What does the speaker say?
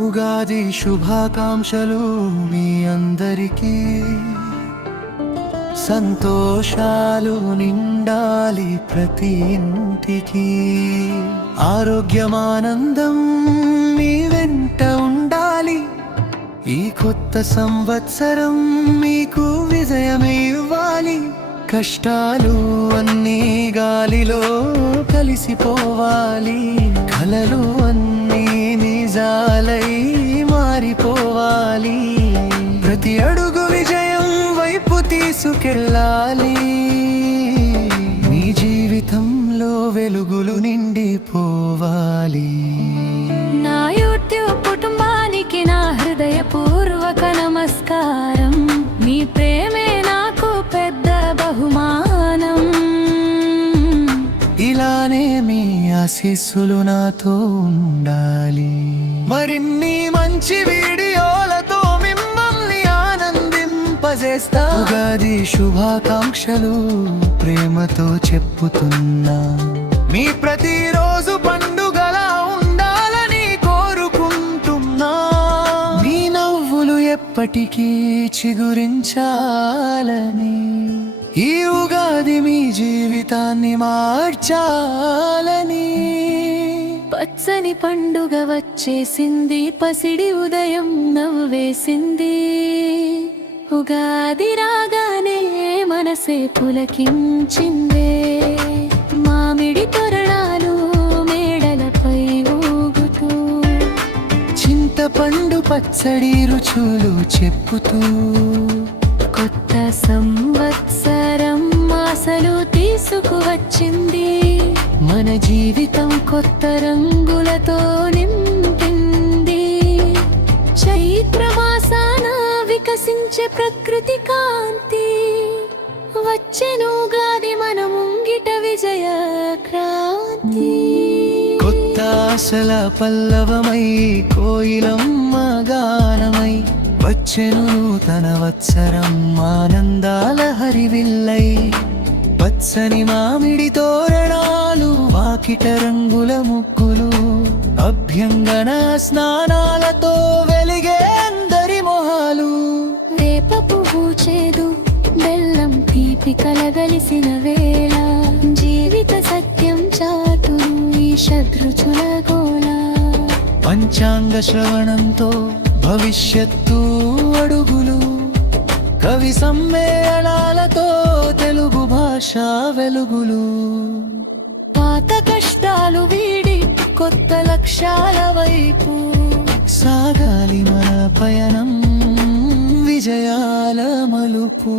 ఉగాది శుభాకాంక్షలు మీ అందరికీ. సంతోషాలు నిండాలి ప్రతి ఇంటికి. ఆరోగ్యమానందం మీ వెంట ఉండాలి. ఈ కొత్త సంవత్సరం మీకు విజయమే ఇవ్వాలి. కష్టాలు అన్నీ గాలిలో కలిసిపోవాలి. కలలు అన్నీ నిజాలై మారిపోవాలి. ప్రతి అడుగు విజయం వైపు తీసుకెళ్ళాలి. మీ జీవితంలో వెలుగులు నిండిపోవాలి. నా యూట్యూబ్ కుటుంబానికి నా హృదయపూర్వక నమస్కారం. మీ ప్రేమే నాకు పెద్ద బహుమానం. ఇలానే మీ ఆశీస్సులు నాతో ఉండాలి. మరిన్ని మంచి వీడియోలతో మిమ్మల్ని ఆనందింపజేస్తా. ఉగాది శుభాకాంక్షలు ప్రేమతో చెప్పుతున్నా. మీ ప్రతిరోజు పండుగలా ఉండాలని కోరుకుంటున్నా. మీ నవ్వులు ఎప్పటికీ చిగురించాలని. ఈ ఉగాది మీ జీవితాన్ని మార్చాలని. పచ్చని పండుగ వచ్చేసింది, పసిడి ఉదయం నవ్వేసింది. ఉగాది రాగానే మనసే పులకించిందే. మామిడి తోరణాలు మేడలపై ఊగుతూ, చింతపండు పచ్చడి రుచులు చెప్పుతూ, కొత్త సంవత్సరం ఆశలు తీసుకువచ్చింది. మన జీవితం కొత్త రంగులతో నింపింది. చైత్రమాసాన వికసించే ప్రకృతి కాంతి. వచ్చెను ఉగాది మన ముంగిట విజయ క్రాంతి. కొత్త ఆశల పల్లవమై కోయిలమ్మ గానమై వచ్చెను నూతన వత్సరం ఆనందాల హరివిల్లై. పచ్చని మామిడి తోరణాలు, వాకిట రంగుల ముగ్గులు, అభ్యంగన స్నానాలతో వెలిగే అందరి మొహాలు. వేప పువ్వు చేదు, బెల్లం తీపి కలగలిసిన వేళ. జీవిత సత్యం చాటును ఈ షడ్రుచుల గోళ. పంచాంగ శ్రవణంతో భవిష్యత్తు అడుగులు, కవి సమ్మేళనాలతో తెలుగు భాష వెలుగులు. పాత కష్టాలు వీడి కొత్త లక్ష్యాల వైపు సాగాలి మన పయనం విజయాల మలుపు.